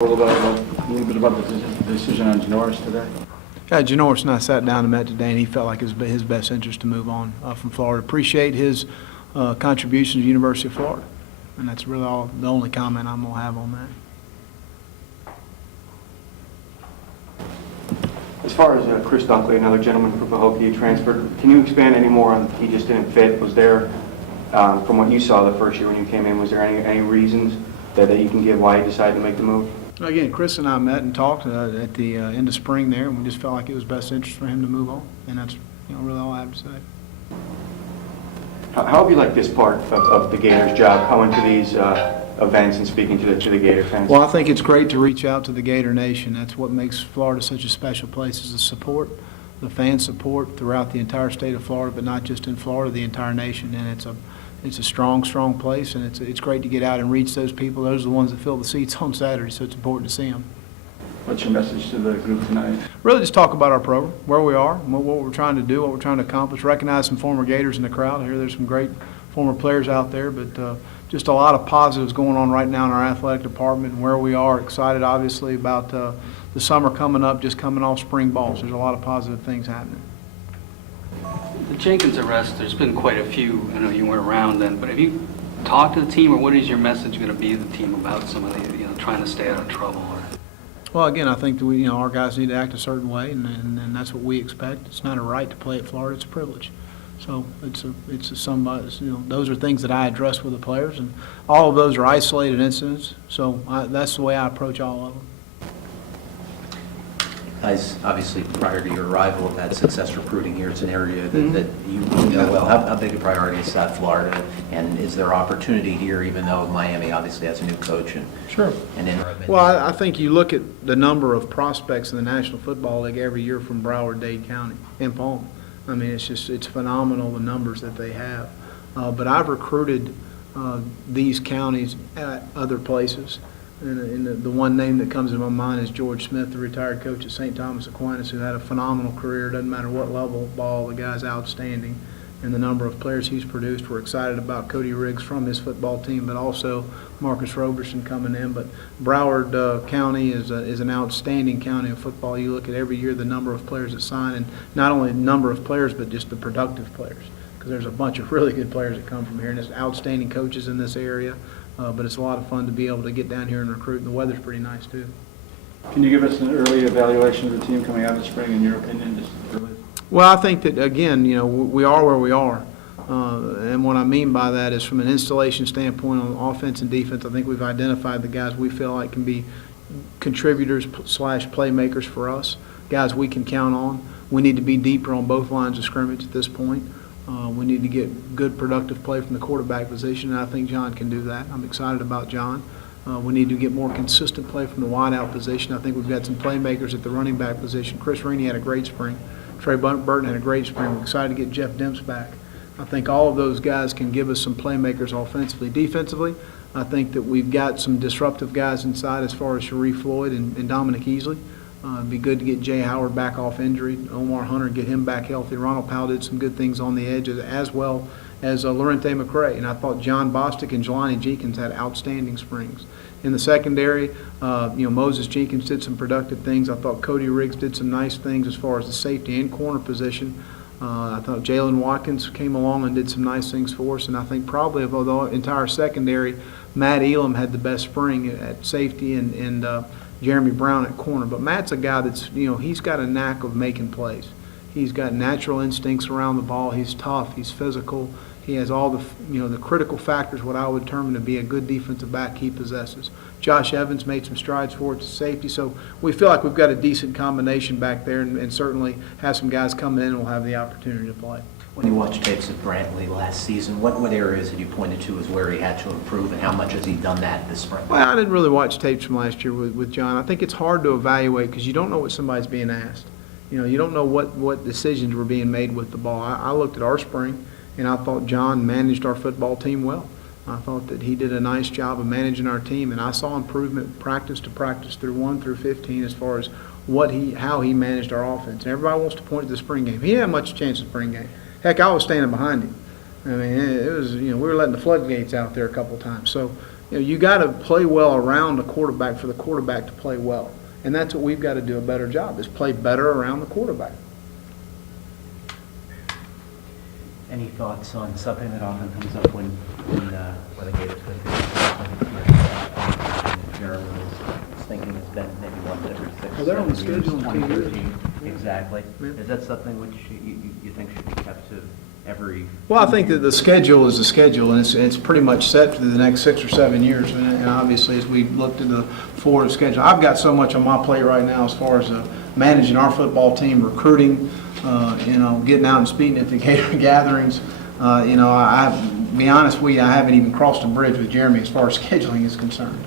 A little bit about the decision on Janoris today. Yeah, Janoris and I sat down and met today, and he felt like it was his best interest to move on from Florida. Appreciate his contributions to the University of Florida, and that's really the only comment I'm going to have on that. As far as Chris Dunkley, another gentleman from Pahokee transferred, can you expand any more on he just didn't fit? Was there, from what you saw the first year when you came in, was there any reasons that you can give why he decided to make the move? Again, Chris and I met and talked at the end of spring there, and we just felt like it was best interest for him to move on, and that's really all I have to say. How have you liked this part of the Gators' job, coming to these events and speaking to the Gator fans? Well, I think it's great to reach out to the Gator Nation. That's what makes Florida such a special place, is the support, the fan support throughout the entire state of Florida, but not just in Florida, the entire nation. And it's a strong, strong place, and it's great to get out and reach those people. Those are the ones that fill the seats on Saturday, so it's important to see them. What's your message to the group tonight? Really just talk about our program, where we are, what we're trying to do, what we're trying to accomplish. Recognize some former Gators in the crowd. I hear there's some great former players out there, but just a lot of positives going on right now in our athletic department and where we are. Excited, obviously, about the summer coming up, just coming off spring ball. So there's a lot of positive things happening. The Jenkins arrest, there's been quite a few. I know you weren't around then, but have you talked to the team, or what is your message going to be to the team about some of the, trying to stay out of trouble? Well, again, I think that our guys need to act a certain way, and that's what we expect. It's not a right to play at Florida; it's a privilege. So those are things that I address with the players, and all of those are isolated incidents. So that's the way I approach all of them. Guys, obviously, prior to your arrival, have had success recruiting here. It's an area that you know well. How big a priority is that, Florida? And is there opportunity here, even though Miami obviously has a new coach and sure. Well, I think you look at the number of prospects in the National Football League every year from Broward County and Palm. I mean, it's phenomenal, the numbers that they have. But I've recruited these counties at other places. And the one name that comes to my mind is George Smith, the retired coach at St. Thomas Aquinas, who had a phenomenal career. Doesn't matter what level of ball, the guy's outstanding. And the number of players he's produced. We're excited about Cody Riggs from his football team, but also Marcus Roberson coming in. But Broward County is an outstanding county of football. You look at every year the number of players that sign, and not only the number of players, but just the productive players. Because there's a bunch of really good players that come from here, and there's outstanding coaches in this area. But it's a lot of fun to be able to get down here and recruit, and the weather's pretty nice too. Can you give us an early evaluation of the team coming out of spring, in your opinion, just early? Well, I think that, again, we are where we are. And what I mean by that is from an installation standpoint on offense and defense, I think we've identified the guys we feel like can be contributors / playmakers for us, guys we can count on. We need to be deeper on both lines of scrimmage at this point. We need to get good, productive play from the quarterback position, and I think John can do that. I'm excited about John. We need to get more consistent play from the wideout position. I think we've got some playmakers at the running back position. Chris Rainey had a great spring. Trey Burton had a great spring. We're excited to get Jeff Demps back. I think all of those guys can give us some playmakers offensively. Defensively, I think that we've got some disruptive guys inside as far as Sharif Floyd and Dominic Easley. It'd be good to get Jay Howard back off injury, Omar Hunter, get him back healthy. Ronald Powell did some good things on the edge, as well as Lorente McRae. And I thought John Bostic and Jelani Jenkins had outstanding springs. In the secondary, Moses Jenkins did some productive things. I thought Cody Riggs did some nice things as far as the safety and corner position. I thought Jalen Watkins came along and did some nice things for us. And I think probably of the entire secondary, Matt Elam had the best spring at safety and Jeremy Brown at corner. But Matt's a guy that's, he's got a knack of making plays. He's got natural instincts around the ball. He's tough. He's physical. He has all the, the critical factors, what I would determine to be a good defensive back he possesses. Josh Evans made some strides forward to safety. So we feel like we've got a decent combination back there, and certainly have some guys coming in and will have the opportunity to play. When you watch tapes of Brantley last season, what areas that you pointed to as where he had to improve, and how much has he done that this spring? Well, I didn't really watch tapes from last year with John. I think it's hard to evaluate because you don't know what somebody's being asked. You don't know what decisions were being made with the ball. I looked at our spring, and I thought John managed our football team well. I thought that he did a nice job of managing our team, and I saw improvement practice to practice through 1 through 15 as far as how he managed our offense. And everybody wants to point to the spring game. He didn't have much chance in the spring game. Heck, I was standing behind him. I mean, it was, we were letting the floodgates out there a couple of times. So, you got to play well around the quarterback for the quarterback to play well. And that's what we've got to do a better job, is play better around the quarterback. Any thoughts on something that often comes up when the Gators go to Jeremy was thinking it's been maybe once every 6 Well, they're on the 7 years, schedule in 2 years. 2013. Exactly. Yeah. Is that something which you think should be kept to every? Well, I think that the schedule is the schedule, and it's pretty much set for the next 6 or 7 years. And obviously, as we look to the forward schedule, I've got so much on my plate right now as far as managing our football team, recruiting, getting out and speaking at the Gator gatherings. I be honest with you, I haven't even crossed a bridge with Jeremy as far as scheduling is concerned.